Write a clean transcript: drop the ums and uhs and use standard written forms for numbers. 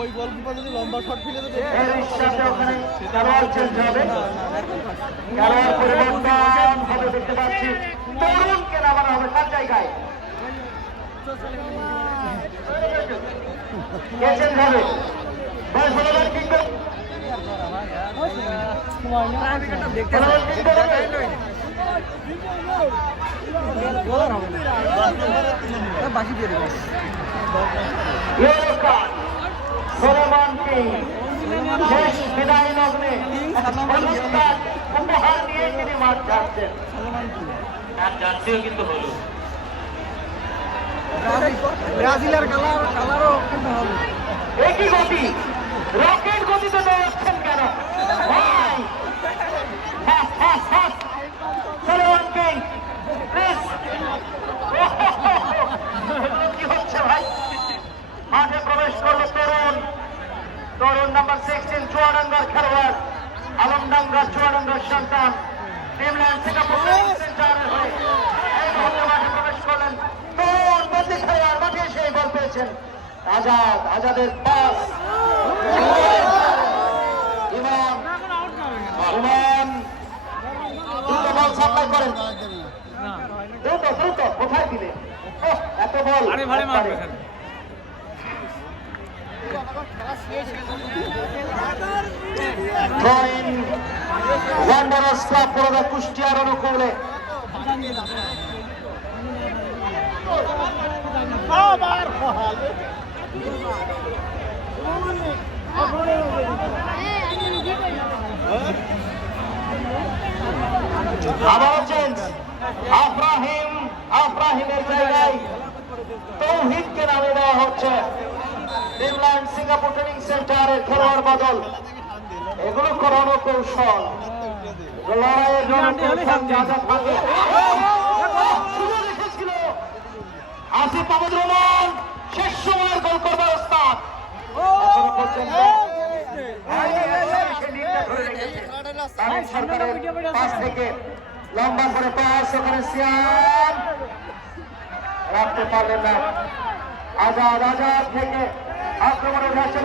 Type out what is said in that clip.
ওই গোলকিপার যদি লম্বা শট ফেলে দেবে খেলোয়াড় চেঞ্জ হবে, খেলোয়াড় পরিবর্তন হবে দেখতে পাচ্ছি। তরুণকে নামানো হবে তার জায়গায়, কে চেঞ্জ হবে? বাকি দিয়ে দেবে সলোমন কিং শেষ বিদায় লগ্নে উপহার নিয়ে তিনি মাঠ ছাড়ছেন। জার্সিও কিন্তু হলো ব্রাজিলের কালারও কিন্তু হবে। একই গতি, রকেট গতিতে দৌড়াচ্ছেন কেন? সলোমন কিং কি হচ্ছে ভাই? মাঠে প্রবেশ করলো তরুণ নাম্বার 16 চুয়াডাঙ্গার খেলোয়াড়, আলমডাঙ্গার চুয়াডাঙ্গার সন্তান, ড্রিমল্যান্ড সিঙ্গাপুর সেন্টারের হয়ে এই মুহূর্তে মাঠে প্রবেশ করলেন তরুণ বন্দী খেলোয়াড়। মাঠে এসে বল পেয়েছেন আজাদের পাস, ইমান দ্রুত বল সাপ্লাই করেন, দ্রুত কোথায় দিলেন? এত বল ওয়ান্ডারার্স ক্লাব পুরোদা কুষ্টিয়ার অনুকূলে আবারও চেঞ্জ, আফরাহিমের জায়গায় তৌহিদকে নামিয়ে দেওয়া হচ্ছে। ড্রিমল্যান্ড সিঙ্গাপুর ট্রেনিং সেন্টারের খেলোয়াড় বদল, এগুলো করানো কৌশল, লড়াইয়ের জন্য আসিফ মাহমুদ রহমান শেষ সময়ের গোল করবার ওস্তাদ। সরকারের পাশ থেকে লম্বা করে পাস, ওখানে সিয়াম রাখতে পারলেন না। আজাদ থেকে আক্রমণে যাচ্ছে